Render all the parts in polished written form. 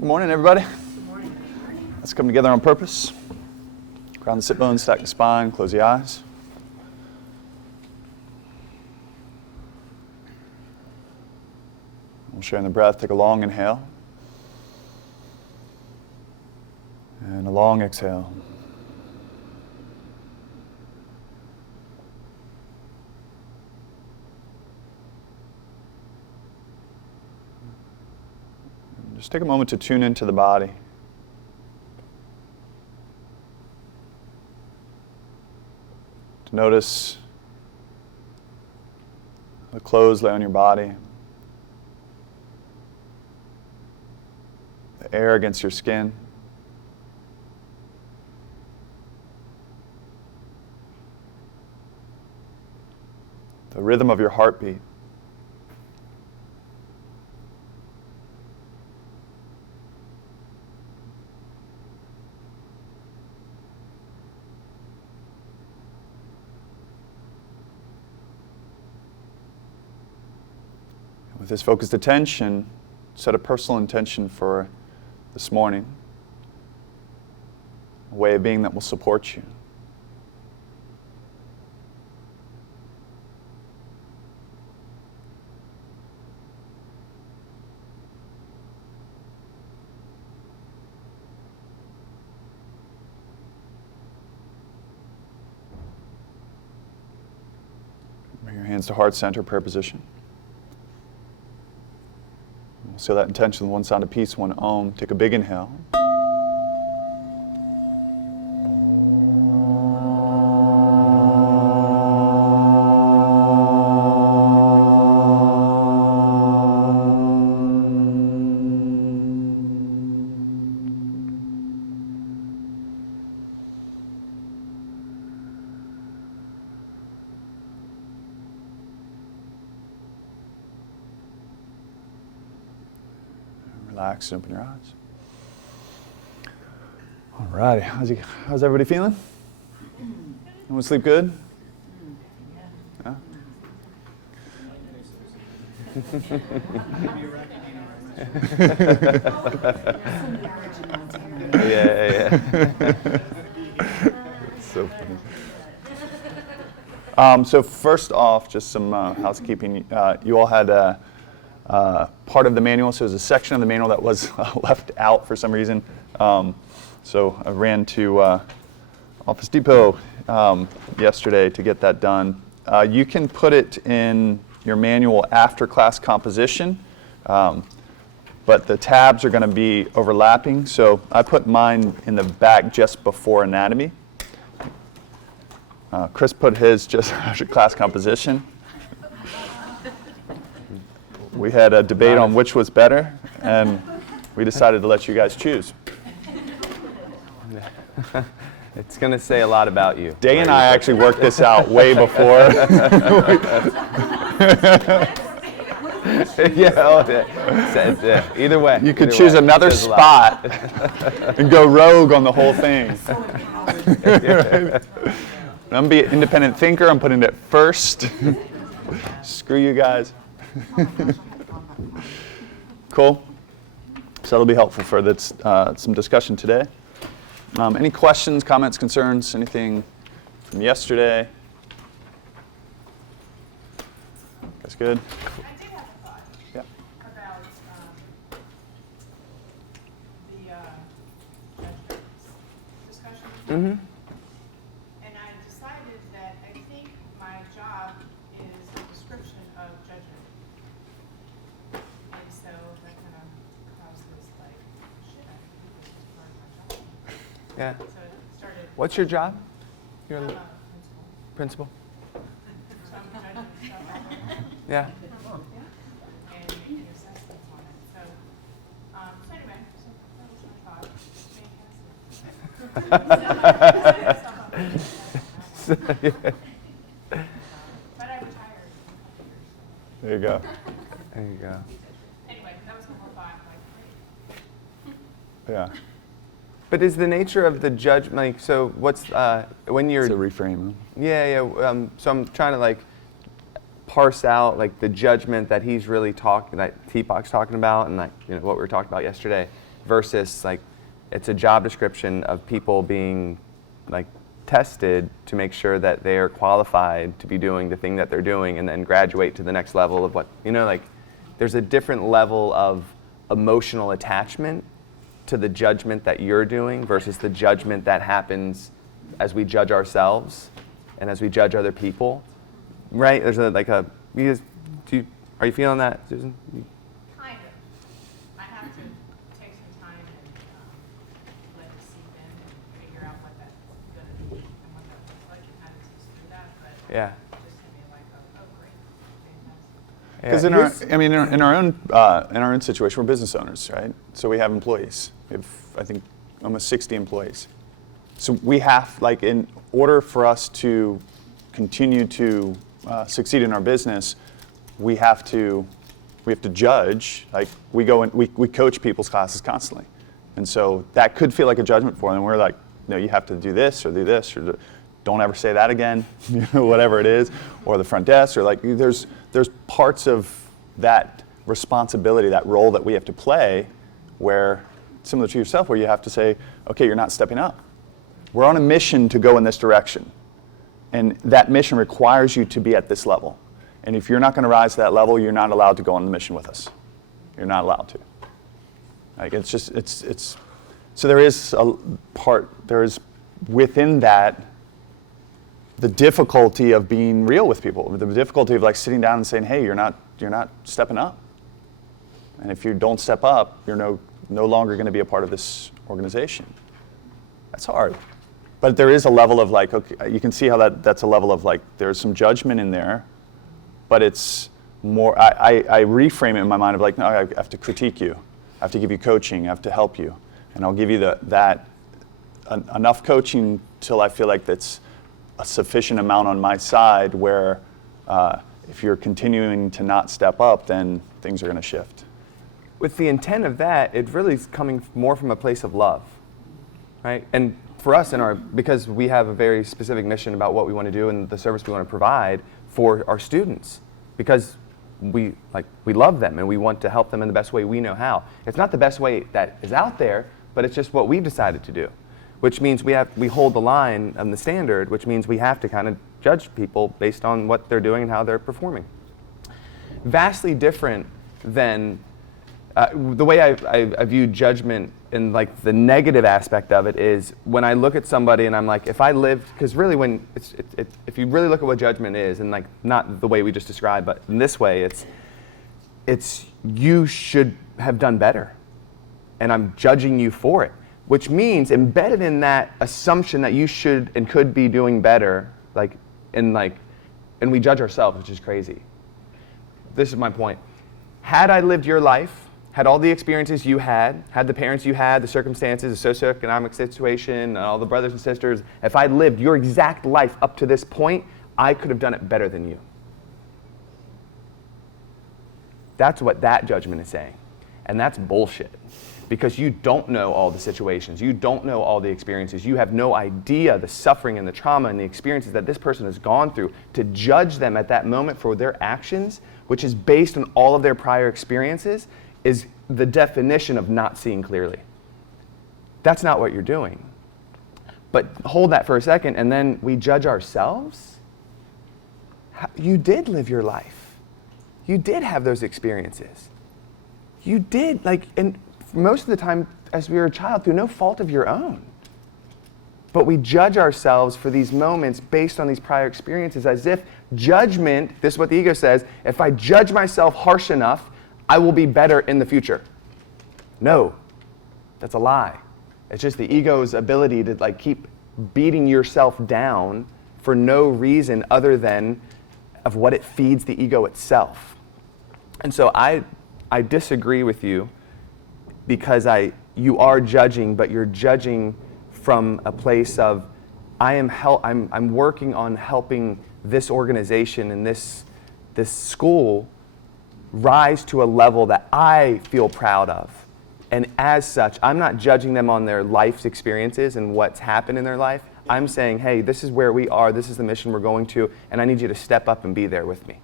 Good morning, everybody. Good morning. Let's come together on purpose. Ground the sit bones, stack the spine, close the eyes. We'll share in the breath. Take a long inhale. And a long exhale. Just take a moment to tune into the body. To notice the clothes lay on your body. The air against your skin. The rhythm of your heartbeat. With this focused attention, set a personal intention for this morning, a way of being that will support you. Bring your hands to heart center, prayer position. Seal that intention with one sound of peace, one Om. Take a big inhale. Relax and open your eyes. All right, how's everybody feeling? Everyone sleep good? Yeah? Yeah. So funny. So first off, just some housekeeping. You all had part of the manual, so there's a section of the manual that was left out for some reason. So I ran to Office Depot yesterday to get that done. You can put it in your manual after class composition, but the tabs are going to be overlapping, so I put mine in the back just before anatomy. Chris put his just after class composition. We had a debate on which was better, and we decided to let you guys choose. It's going to say a lot about you. Day and I actually worked this out way before. Either way. You could choose another spot and go rogue on the whole thing. I'm going to be an independent thinker. I'm putting it first. Screw you guys. Cool. So that'll be helpful for some discussion today. Any questions, comments, concerns, anything from yesterday? That's good. I did have a thought about the judgments discussion. Mm-hmm. And I decided that I think my job is a description of judgment. And so that kind of caused this, like, shit, I think this is part of my job. Yeah. So it started. What's your job? You're I'm a a principal. principal. So I'm judging stuff. Yeah. And making assessments on it. So anyway, that was my thought. But I retired in a couple years. There you go. There you go. Anyway, that was the whole thought. Like, great. Yeah. But is the nature of the judgment, like, so what's, when you're... It's a reframe. Yeah. So I'm trying to, like, parse out, like, the judgment that he's really talking, that Teapot's talking about, and, like, you know, what we were talking about yesterday, versus like it's a job description of people being like tested to make sure that they are qualified to be doing the thing that they're doing and then graduate to the next level of what, like there's a different level of emotional attachment to the judgment that you're doing versus the judgment that happens as we judge ourselves and as we judge other people, right? There's are you feeling that, Susan? Kind of. I have to take some time and let it seep in and figure out what that's going to be and what that looks like and how to teach through that. But Yeah. just to be like, oh, great, fantastic. Because in our own situation, we're business owners, right? So we have employees. We have, I think, almost 60 employees. So we have, like, in order for us to continue to succeed in our business, we have to judge. Like, we go and we coach people's classes constantly, and so that could feel like a judgment for them. We're like, no, you have to do this, or don't ever say that again, whatever it is, or the front desk, or like there's parts of that responsibility, that role that we have to play, where similar to yourself, where you have to say, okay, you're not stepping up. We're on a mission to go in this direction, and that mission requires you to be at this level. And if you're not going to rise to that level, you're not allowed to go on the mission with us. You're not allowed to. Like it's so there is within that the difficulty of being real with people, the difficulty of like sitting down and saying, hey, you're not stepping up. And if you don't step up, you're no longer going to be a part of this organization. That's hard. But there is a level of like, okay, you can see how that's a level of like, there's some judgment in there, but it's more, I reframe it in my mind of like, no, I have to critique you. I have to give you coaching. I have to help you. And I'll give you enough coaching till I feel like that's a sufficient amount on my side where if you're continuing to not step up, then things are going to shift. With the intent of that, it really is coming more from a place of love, right? And for us, because we have a very specific mission about what we want to do and the service we want to provide for our students, because we love them and we want to help them in the best way we know how. It's not the best way that is out there, but it's just what we've decided to do, which means we hold the line and the standard, which means we have to kind of judge people based on what they're doing and how they're performing. Vastly different than the way I view judgment and like the negative aspect of it is when I look at somebody and I'm like, if I lived, because really if you really look at what judgment is, and like not the way we just described, but in this way, it's you should have done better, and I'm judging you for it, which means embedded in that assumption that you should and could be doing better, and we judge ourselves, which is crazy. This is my point. Had I lived your life, had all the experiences you had the parents you had, the circumstances, the socioeconomic situation, and all the brothers and sisters, if I'd lived your exact life up to this point, I could have done it better than you. That's what that judgment is saying. And that's bullshit. Because you don't know all the situations. You don't know all the experiences. You have no idea the suffering and the trauma and the experiences that this person has gone through. To judge them at that moment for their actions, which is based on all of their prior experiences, is the definition of not seeing clearly. That's not what you're doing. But hold that for a second, and then we judge ourselves? You did live your life. You did have those experiences. You did, and most of the time, as we were a child, through no fault of your own. But we judge ourselves for these moments based on these prior experiences as if judgment, this is what the ego says, if I judge myself harsh enough, I will be better in the future. No, that's a lie. It's just the ego's ability to keep beating yourself down for no reason other than of what it feeds the ego itself. And so I disagree with you because you are judging, but you're judging from a place of I'm working on helping this organization and this school rise to a level that I feel proud of. And as such, I'm not judging them on their life's experiences and what's happened in their life. I'm saying, hey, this is where we are, this is the mission we're going to, and I need you to step up and be there with me.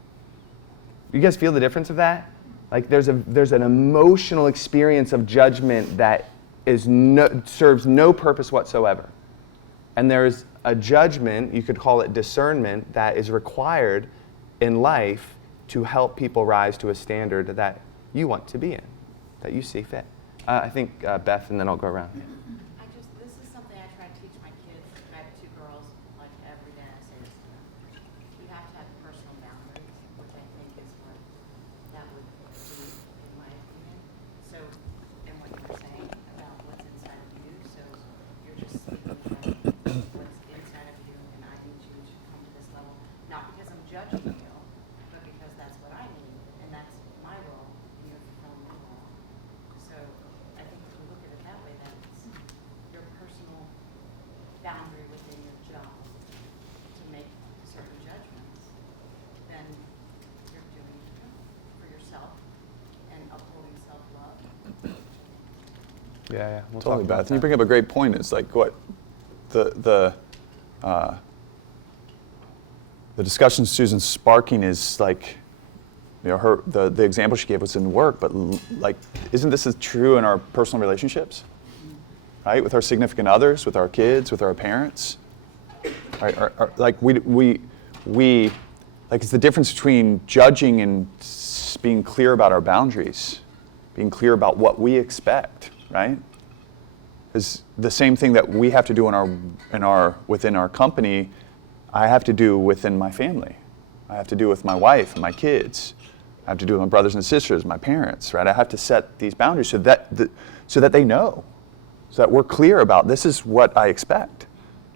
You guys feel the difference of that? There's an emotional experience of judgment that serves no purpose whatsoever. And there's a judgment, you could call it discernment, that is required in life to help people rise to a standard that you want to be in, that you see fit. I think Beth, and then I'll go around. This is something I try to teach my kids. I have 2 girls, like every day I say this to them. You have to have personal boundaries, which I think is what that would be, in my opinion. So, and what you're saying about what's inside of you, so you're just speaking from what's inside of you, and I need you to come to this level, not because I'm judging you, but because that's what I need, and that's my role, and you're fulfilling your role. So I think if you look at it that way, that's your personal boundary within your job to make certain judgments, then you're doing it for yourself and upholding self-love. Yeah, we'll Totally, talk about Beth. And you that. bring up a great point. It's like what the discussion Susan's sparking is like, you know, the example she gave was in work, but like, isn't this as true in our personal relationships? Right, with our significant others, with our kids, with our parents. Right, like we like it's the difference between judging and being clear about our boundaries, being clear about what we expect. Right, is the same thing that we have to do within our company. I have to do within my family. I have to do with my wife and my kids. I have to do with my brothers and sisters, my parents. Right, I have to set these boundaries so that they know. So that we're clear about this is what I expect.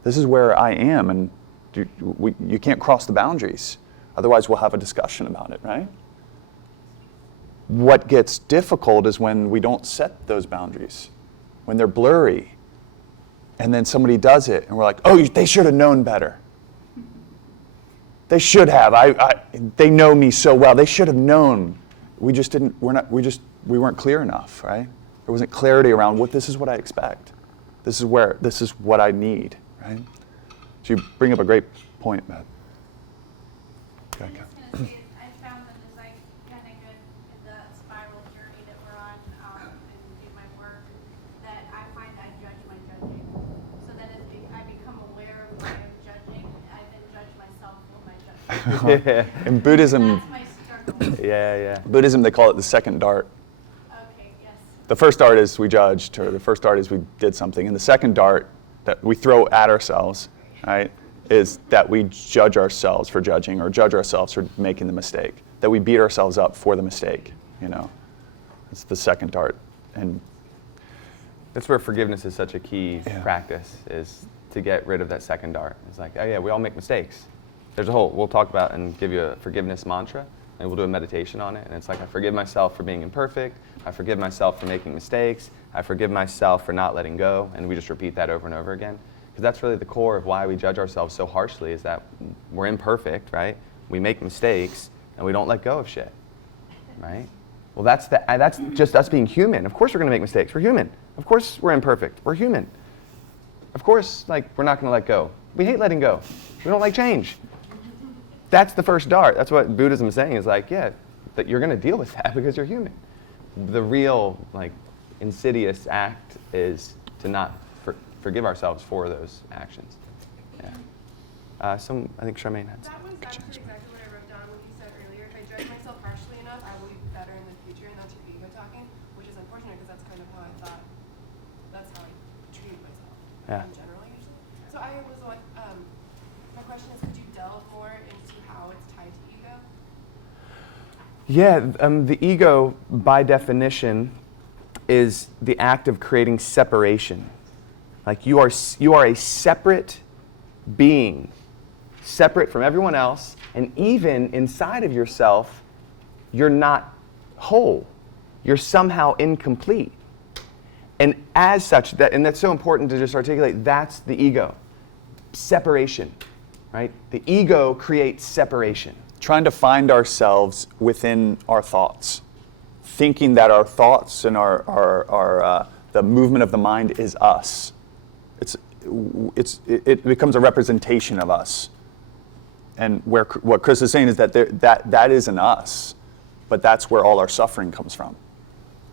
This is where I am, and you can't cross the boundaries. Otherwise, we'll have a discussion about it, right? What gets difficult is when we don't set those boundaries, when they're blurry, and then somebody does it, and we're like, oh, they should have known better. They should have. They know me so well. They should have known. We just didn't. We weren't clear enough, right? There wasn't clarity around this is what I expect. This is what I need, right? So you bring up a great point, Matt. I'm just gonna say, I found that as I kind of go in the spiral journey that we're on, and do my work, that I find I judge my judging. So that as I become aware of what I'm judging, I then judge myself for my judging. Yeah. In Buddhism, That's my struggle. Yeah. Buddhism they call it the second dart. Okay, yes. The first dart is we judged, or the first dart is we did something, and the second dart that we throw at ourselves, right, is that we judge ourselves for judging or judge ourselves for making the mistake, that we beat ourselves up for the mistake, you know. It's the second dart. And That's where forgiveness is such a key Yeah. practice, is to get rid of that second dart. It's like, oh yeah, we all make mistakes. We'll talk about and give you a forgiveness mantra, and we'll do a meditation on it. And it's like, I forgive myself for being imperfect. I forgive myself for making mistakes. I forgive myself for not letting go. And we just repeat that over and over again. Because that's really the core of why we judge ourselves so harshly, is that we're imperfect, right? We make mistakes, and we don't let go of shit, right? Well, that's just us being human. Of course we're going to make mistakes. We're human. Of course we're imperfect. We're human. Of course, we're not going to let go. We hate letting go. We don't like change. That's the first dart. That's what Buddhism is saying, is like, yeah, that you're going to deal with that because you're human. The real, insidious act is to not forgive ourselves for those actions. Yeah. I think Charmaine had That was actually exactly what I wrote down when you said earlier. If I judge myself harshly enough, I will be better in the future, and that's your ego talking, which is unfortunate because that's kind of how I thought, that's how I treated myself Yeah. in general usually. So I was like, my question is, could you delve more into how it's tied to ego? Yeah, the ego, by definition, is the act of creating separation. Like you are a separate being, separate from everyone else, and even inside of yourself, you're not whole. You're somehow incomplete. And as such, and that's so important to just articulate, that's the ego. Separation, right? The ego creates separation. trying to find ourselves within our thoughts, thinking that our thoughts and the movement of the mind is us. It becomes a representation of us. And what Chris is saying is that that isn't us, but that's where all our suffering comes from.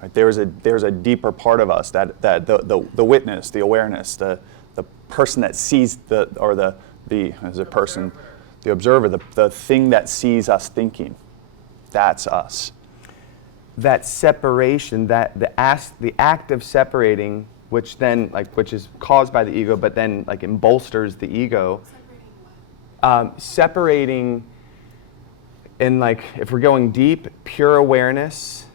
Right? There's a deeper part of us that the witness, the awareness, the person that sees the observer, the thing that sees us thinking. That's us. That separation, that the act of separating, which is caused by the ego, but then it bolsters the ego. Separating in if we're going deep, pure awareness,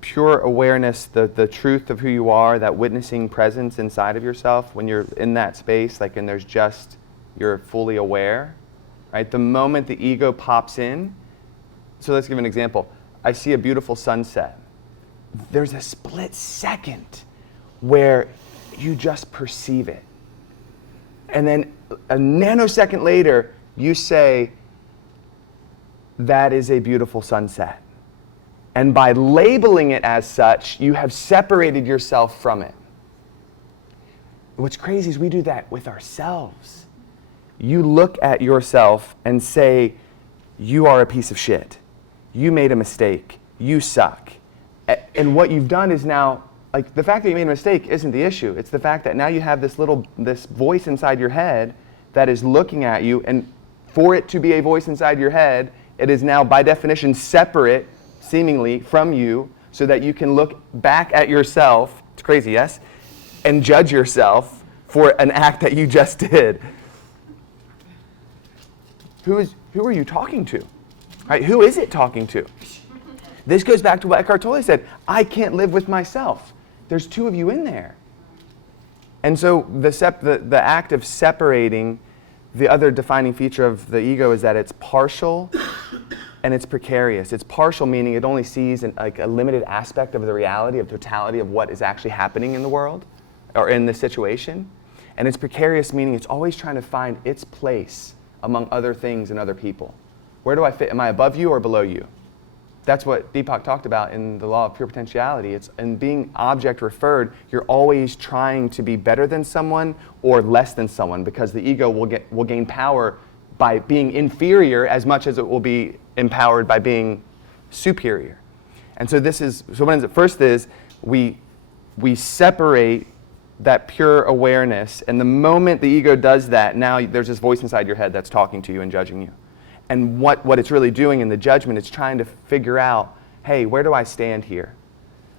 pure awareness, the truth of who you are, that witnessing presence inside of yourself when you're in that space, and there's just, you're fully aware, right? The moment the ego pops in, so let's give an example. I see a beautiful sunset. There's a split second where you just perceive it. And then a nanosecond later, you say, that is a beautiful sunset. And by labeling it as such, you have separated yourself from it. What's crazy is we do that with ourselves. You look at yourself and say, you are a piece of shit. You made a mistake. You suck. And what you've done is now, the fact that you made a mistake isn't the issue. It's the fact that now you have this voice inside your head that is looking at you, and for it to be a voice inside your head, it is now by definition separate, seemingly, from you, so that you can look back at yourself, it's crazy, yes? And judge yourself for an act that you just did. Who are you talking to? Right? Who is it talking to? This goes back to what Eckhart Tolle said. I can't live with myself. There's two of you in there. And so the act of separating, the other defining feature of the ego is that it's partial and it's precarious. It's partial, meaning it only sees a limited aspect of the reality, of totality of what is actually happening in the world or in the situation. And it's precarious, meaning it's always trying to find its place among other things and other people. Where do I fit? Am I above you or below you? That's what Deepak talked about in the law of pure potentiality. It's in being object referred, you're always trying to be better than someone or less than someone, because the ego will gain power by being inferior as much as it will be empowered by being superior. And so first is we separate that pure awareness, and the moment the ego does that, now there's this voice inside your head that's talking to you and judging you. And what it's really doing in the judgment, it's trying to figure out, hey, where do I stand here?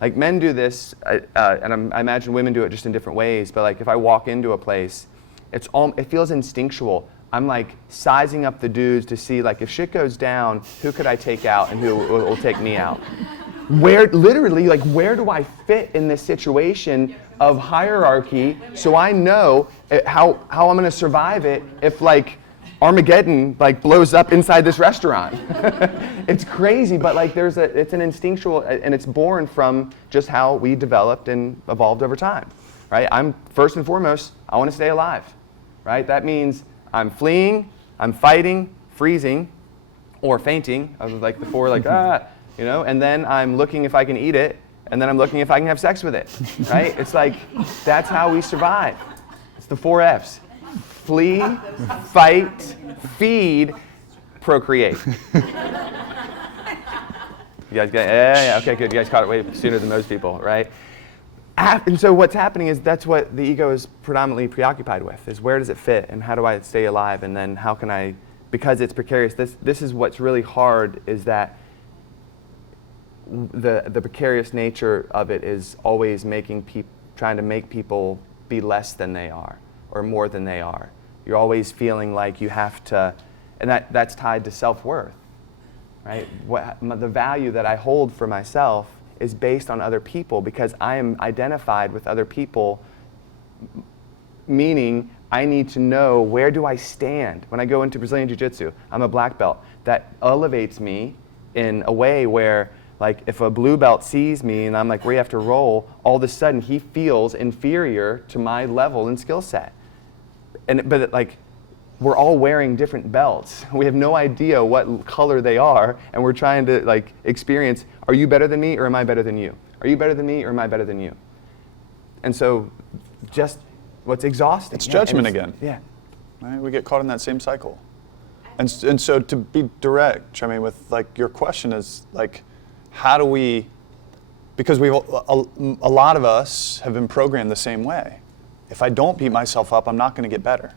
Men do this, and I imagine women do it just in different ways, but if I walk into a place, it feels instinctual. I'm sizing up the dudes to see if shit goes down, who could I take out and who will take me out? Where do I fit in this situation of hierarchy so I know how I'm going to survive it if Armageddon blows up inside this restaurant. It's crazy, but it's an instinctual, and it's born from just how we developed and evolved over time, right? I'm first and foremost, I want to stay alive, right? That means I'm fleeing, I'm fighting, freezing, or fainting. I was the four, and then I'm looking if I can eat it, and then I'm looking if I can have sex with it, right? It's that's how we survive. It's the 4 Fs. Flee, fight, feed, procreate. You guys get, yeah, okay, good. You guys caught it way sooner than most people, right? And so what's happening is that's what the ego is predominantly preoccupied with, is where does it fit and how do I stay alive, and then how can I, because it's precarious, this is what's really hard, is that the precarious nature of it is always trying to make people be less than they are or more than they are. You're always feeling like you have to, and that's tied to self-worth, right? The value that I hold for myself is based on other people because I am identified with other people, meaning I need to know where do I stand. When I go into Brazilian Jiu-Jitsu, I'm a black belt. That elevates me in a way where if a blue belt sees me and I'm where you have to roll, all of a sudden he feels inferior to my level and skill set. But we're all wearing different belts. We have no idea what color they are, and we're trying to experience, are you better than me or am I better than you? Are you better than me or am I better than you? And so just what's exhausting. It's judgment again. Yeah. Right? We get caught in that same cycle. And so to be direct, with your question is how do we Because a lot of us have been programmed the same way. If I don't beat myself up, I'm not going to get better.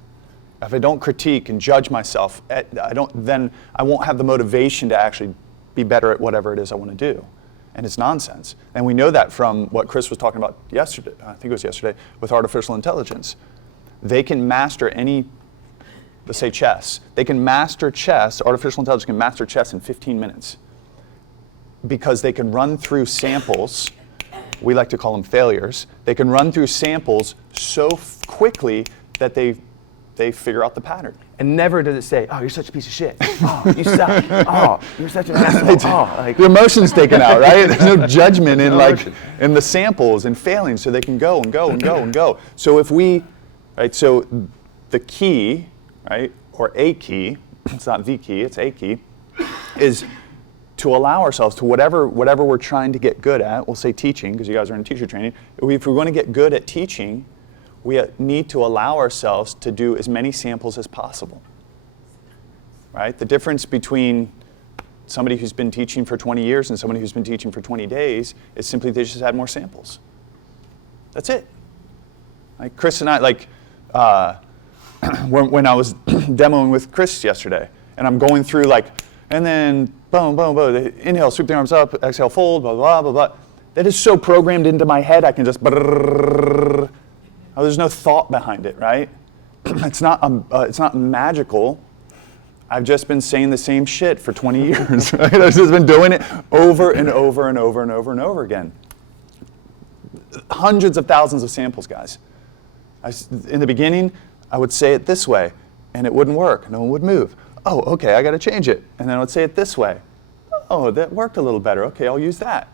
If I don't critique and judge myself, then I won't have the motivation to actually be better at whatever it is I want to do. And it's nonsense. And we know that from what Chris was talking about yesterday, I think it was yesterday, with artificial intelligence. They can master any, let's say chess. They can master chess, artificial intelligence can master chess in 15 minutes. Because they can run through samples, we like to call them failures, they can run through samples so quickly that they figure out the pattern. And never does it say, oh, you're such a piece of shit. Oh, you suck. Oh, you're such an asshole. Oh, like, The emotion's taken out, right? There's no judgment in the samples and failing, so they can go and go and go and go. So so the key, right, or a key, it's not the key, it's a key, is to allow ourselves to whatever we're trying to get good at. We'll say teaching, because you guys are in teacher training. If we want to get good at teaching, we need to allow ourselves to do as many samples as possible. Right? The difference between somebody who's been teaching for 20 years and somebody who's been teaching for 20 days is simply they just had more samples. That's it. Like Chris and I, when I was demoing with Chris yesterday, and I'm going through and then boom, boom, boom, inhale, sweep the arms up, exhale, fold, blah, blah, blah, blah. That is so programmed into my head, I can just there's no thought behind it, right? It's not magical. I've just been saying the same shit for 20 years. Right? I've just been doing it over and over and over and over and over again. Hundreds of thousands of samples, guys. In the beginning, I would say it this way, and it wouldn't work. No one would move. Oh, okay, I got to change it. And then I would say it this way. Oh, that worked a little better. Okay, I'll use that.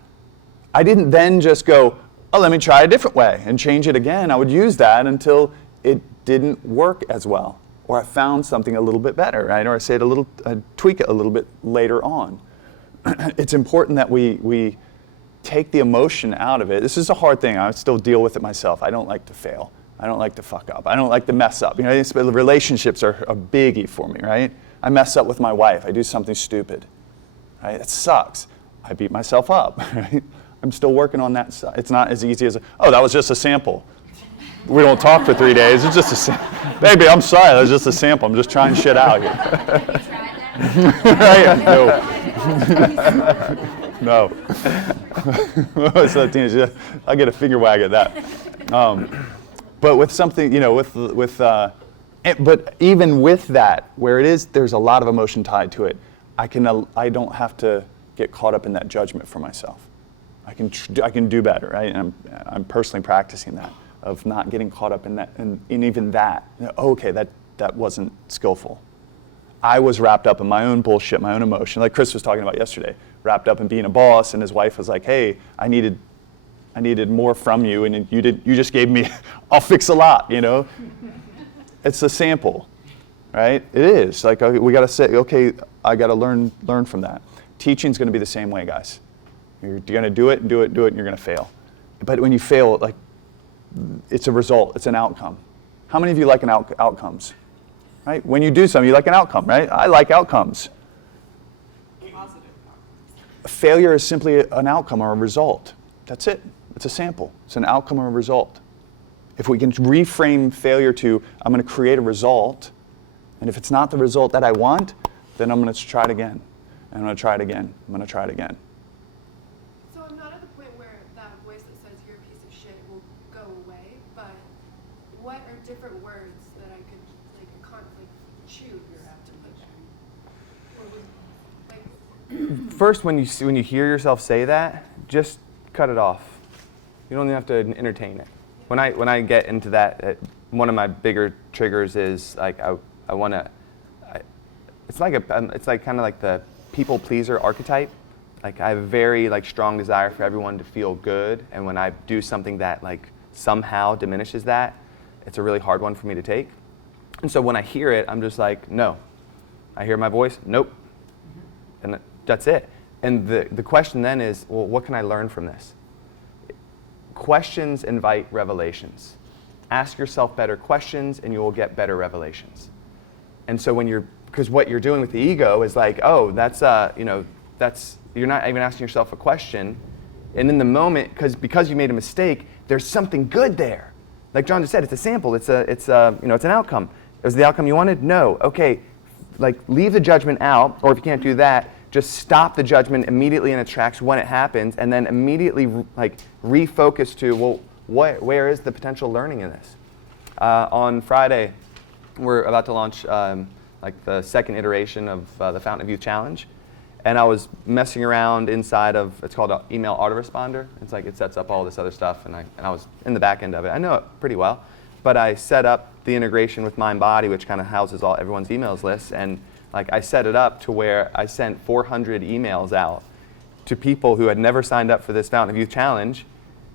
I didn't then just go, oh, let me try a different way and change it again. I would use that until it didn't work as well. Or I found something a little bit better, right? Or I tweak it a little bit later on. It's important that we take the emotion out of it. This is a hard thing. I still deal with it myself. I don't like to fail. I don't like to fuck up. I don't like to mess up. Relationships are a biggie for me, right? I mess up with my wife. I do something stupid, right? It sucks. I beat myself up, right? I'm still working on that side. It's not as easy as, that was just a sample. We don't talk for 3 days. It's just a sample. Baby, I'm sorry. That was just a sample. I'm just trying shit out here. Have you tried that? Right? No. So, I'll get a finger wag at that. But with something, but even with that, where it is, there's a lot of emotion tied to it. I don't have to get caught up in that judgment for myself. I can do better, right? And I'm personally practicing that, of not getting caught up in that, and even that. Okay, that wasn't skillful. I was wrapped up in my own bullshit, my own emotion, like Chris was talking about yesterday, wrapped up in being a boss, and his wife was like, hey, I needed more from you, and you just gave me, I'll fix a lot, It's a sample, right? It is. We got to say, okay, I got to learn from that. Teaching's going to be the same way, guys. You're going to do it, and you're going to fail. But when you fail, it's a result, it's an outcome. How many of you like outcomes? Right? When you do something, you like an outcome, right? I like outcomes. Positive. Failure is simply an outcome or a result. That's it. It's a sample. It's an outcome or a result. If we can reframe failure to, I'm going to create a result, and if it's not the result that I want, then I'm going to try it again. And I'm going to try it again. I'm going to try it again. So I'm not at the point where that voice that says you're a piece of shit will go away, but what are different words that I could chew your after? First, when you hear yourself say that, just cut it off. You don't even have to entertain it. When I get into that, one of my bigger triggers is I want to. It's like kind of like the people pleaser archetype. I have a very strong desire for everyone to feel good, and when I do something that somehow diminishes that, it's a really hard one for me to take. And so when I hear it, I'm just like, no. I hear my voice, nope. And that's it. And the question then is, well, what can I learn from this? Questions invite revelations. Ask yourself better questions and you will get better revelations. And so because what you're doing with the ego is you're not even asking yourself a question, And in the moment, because you made a mistake, there's something good there. Like John just said, it's a sample. It's an outcome. Was the outcome you wanted? No. Okay, like leave the judgment out, or if you can't do that, just stop the judgment immediately in its tracks when it happens, and then immediately refocus to, well, where is the potential learning in this? On Friday, we're about to launch the second iteration of the Fountain of Youth Challenge. And I was messing around inside of, it's called an email autoresponder. It's like it sets up all this other stuff, and I was in the back end of it. I know it pretty well, but I set up the integration with MindBody, which kind of houses everyone's emails lists, and I set it up to where I sent 400 emails out to people who had never signed up for this Fountain of Youth Challenge,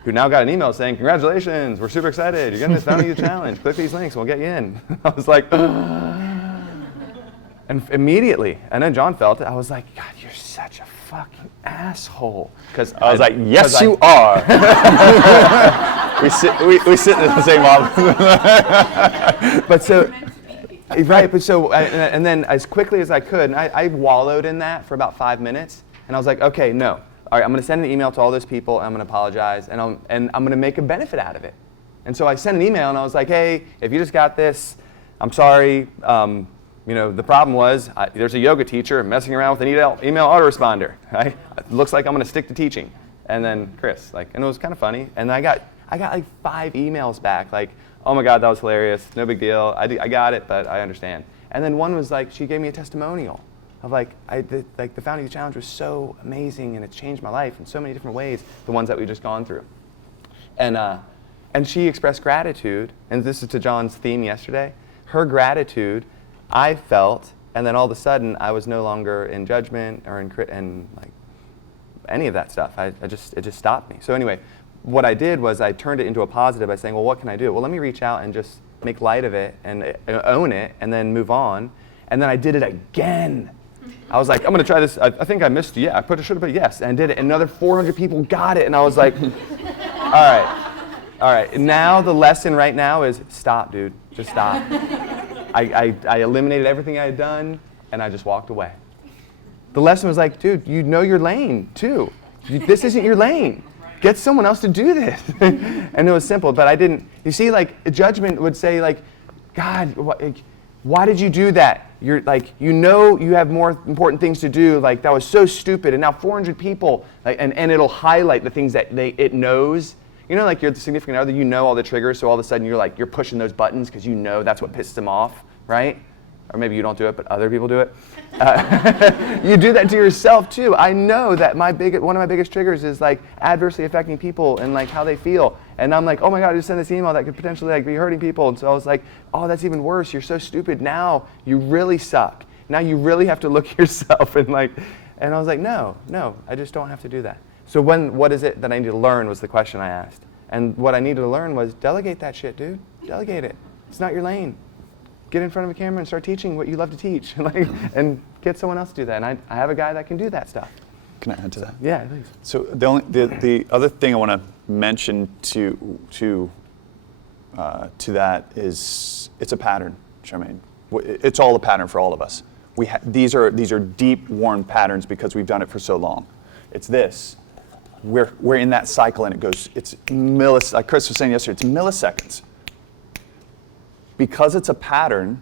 who now got an email saying, congratulations, we're super excited, you're getting this Fountain of Youth Challenge, click these links, we'll get you in. I was like, and immediately, and then John felt it, I was like, God, you're such a fucking asshole. Because I was like, yes, you are. we sit in the same office. But so, right, but so, and then as quickly as I could, and I wallowed in that for about 5 minutes, and I was like, okay, no. All right, I'm going to send an email to all those people, and I'm going to apologize, and I'm going to make a benefit out of it. And so I sent an email, and I was like, hey, if you just got this, I'm sorry. The problem was there's a yoga teacher messing around with an email autoresponder. Right? It looks like I'm going to stick to teaching. And then Chris, and it was kind of funny. And I got 5 emails back, oh my God, that was hilarious. No big deal. I got it, but I understand. And then one was she gave me a testimonial of the Fountain of Youth Challenge was so amazing, and it's changed my life in so many different ways. The ones that we've just gone through, and she expressed gratitude. And this is to John's theme yesterday. Her gratitude, I felt, and then all of a sudden I was no longer in judgment or in any of that stuff. It just stopped me. So anyway, what I did was I turned it into a positive by saying, well, what can I do? Well, let me reach out and just make light of it and own it and then move on. And then I did it again. I was like, I'm going to try this. I think I missed, yeah, I should have put yes, and did it. And another 400 people got it. And I was like, all right. Now the lesson right now is stop, dude. Just stop. I eliminated everything I had done, and I just walked away. The lesson was dude, you know your lane, too. This isn't your lane. Get someone else to do this. And it was simple, but I didn't. You see, judgment would say, God, why did you do that? You're you have more important things to do. That was so stupid. And now 400 people, and it'll highlight the things that it knows. You're the significant other, you know all the triggers, so all of a sudden you're pushing those buttons because you know that's what pisses them off, right? Or maybe you don't do it, but other people do it. You do that to yourself too. I know that one of my biggest triggers is adversely affecting people and how they feel. And I'm oh my God, I just sent this email that could potentially be hurting people. And so I was oh, that's even worse. You're so stupid. Now you really suck. Now you really have to look at yourself and I was no, I just don't have to do that. So what is it that I need to learn was the question I asked. And what I needed to learn was delegate that shit, dude. Delegate it. It's not your lane. Get in front of a camera and start teaching what you love to teach. And get someone else to do that. And I have a guy that can do that stuff. Can I add to that? Yeah, please. So the other thing I want to mention to that is it's a pattern, Charmaine. It's all a pattern for all of us. These are deep, worn patterns because we've done it for so long. It's this. We're in that cycle, and it goes. It's like Chris was saying yesterday. It's milliseconds. Because it's a pattern.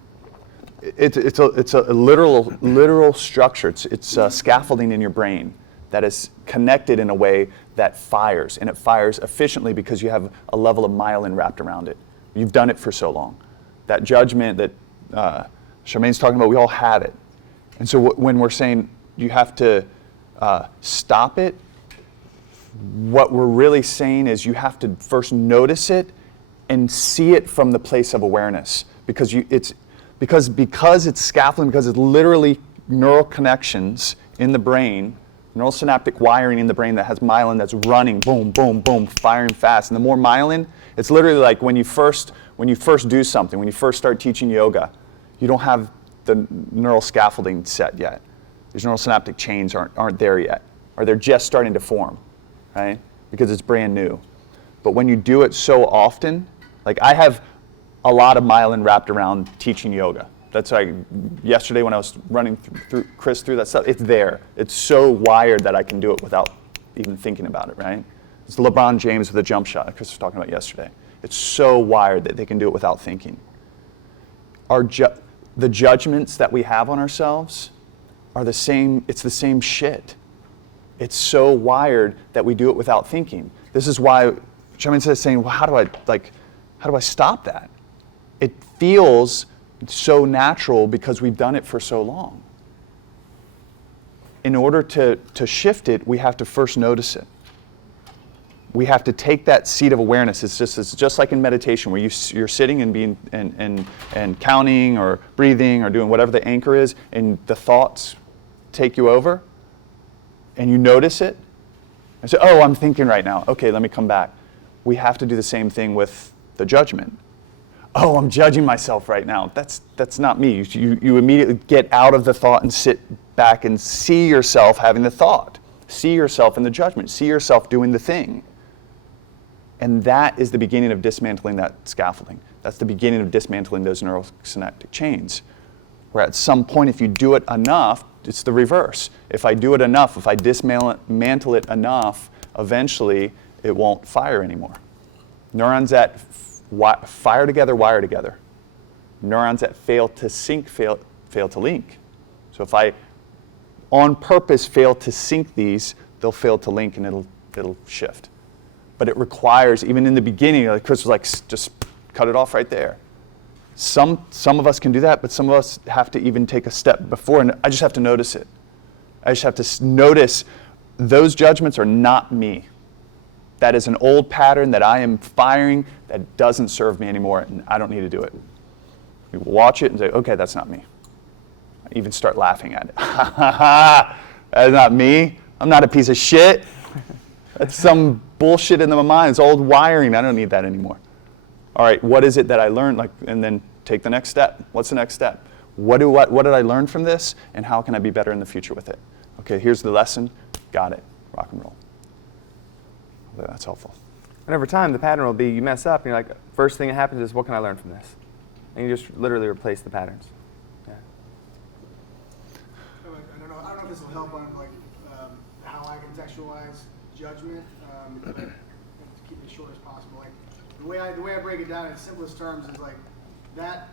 It's a literal structure. It's scaffolding in your brain that is connected in a way that fires, and it fires efficiently because you have a level of myelin wrapped around it. You've done it for so long. That judgment that Charmaine's talking about, we all have it. And so when we're saying you have to stop it, what we're really saying is you have to first notice it and see it from the place of awareness, because it's scaffolding, because it's literally neural connections in the brain, neural synaptic wiring in the brain that has myelin that's running, boom, boom, boom, firing fast. And the more myelin, it's literally like when you first do something, when you first start teaching yoga, you don't have the neural scaffolding set yet. These neural synaptic chains aren't there yet, or they're just starting to form, right? Because it's brand new. But when you do it so often, I have a lot of myelin wrapped around teaching yoga. That's yesterday when I was running through Chris through that stuff, it's there. It's so wired that I can do it without even thinking about it, right? It's LeBron James with a jump shot, like Chris was talking about yesterday. It's so wired that they can do it without thinking. The judgments that we have on ourselves are the same, it's the same shit. It's so wired that we do it without thinking. This is why, instead of saying, well, how do I stop that? It feels so natural because we've done it for so long. In order to shift it, we have to first notice it. We have to take that seat of awareness. It's just like in meditation, where you're sitting and being and counting or breathing or doing whatever the anchor is, and the thoughts take you over, and you notice it, and say, "Oh, I'm thinking right now. Okay, let me come back." We have to do the same thing with the judgment. Oh, I'm judging myself right now. That's not me. You immediately get out of the thought and sit back and see yourself having the thought. See yourself in the judgment. See yourself doing the thing. And that is the beginning of dismantling that scaffolding. That's the beginning of dismantling those neurosynaptic chains. Where at some point, if you do it enough, it's the reverse. If I do it enough, if I dismantle it enough, eventually it won't fire anymore. Neurons that fire together, wire together. Neurons that fail to sync, fail to link. So if I, on purpose, fail to sync these, they'll fail to link and it'll shift. But it requires, even in the beginning, like Chris was like, just cut it off right there. Some of us can do that, but some of us have to even take a step before, and I just have to notice it. I just have to notice those judgments are not me. That is an old pattern that I am firing that doesn't serve me anymore, and I don't need to do it. We watch it and say, okay, that's not me. I even start laughing at it. That's not me. I'm not a piece of shit. That's some bullshit in my mind. It's old wiring. I don't need that anymore. All right, what is it that I learned? And then take the next step. What's the next step? What did I learn from this, and how can I be better in the future with it? Okay, here's the lesson. Got it. Rock and roll. That's helpful. And over time, the pattern will be you mess up, and you're like, first thing that happens is, what can I learn from this? And you just literally replace the patterns. Yeah. I don't know if this will help on how I contextualize judgment. To keep it short as possible. Like the way I break it down in simplest terms is like that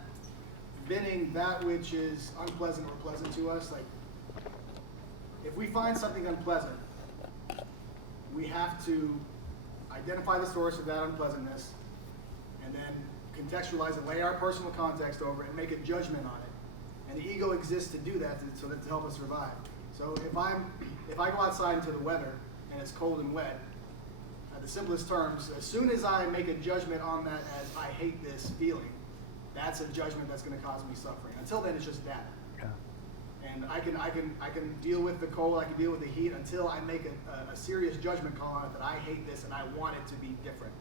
binning that which is unpleasant or pleasant to us. Like if we find something unpleasant, we have to identify the source of that unpleasantness and then contextualize it, lay our personal context over it, and make a judgment on it. And the ego exists to do that so that to help us survive. So if I go outside into the weather and it's cold and wet, the simplest terms, as soon as I make a judgment on that as I hate this feeling, that's a judgment that's going to cause me suffering. Until then, it's just data. Yeah. And I can deal with the cold, I can deal with the heat until I make a serious judgment call on it that I hate this and I want it to be different.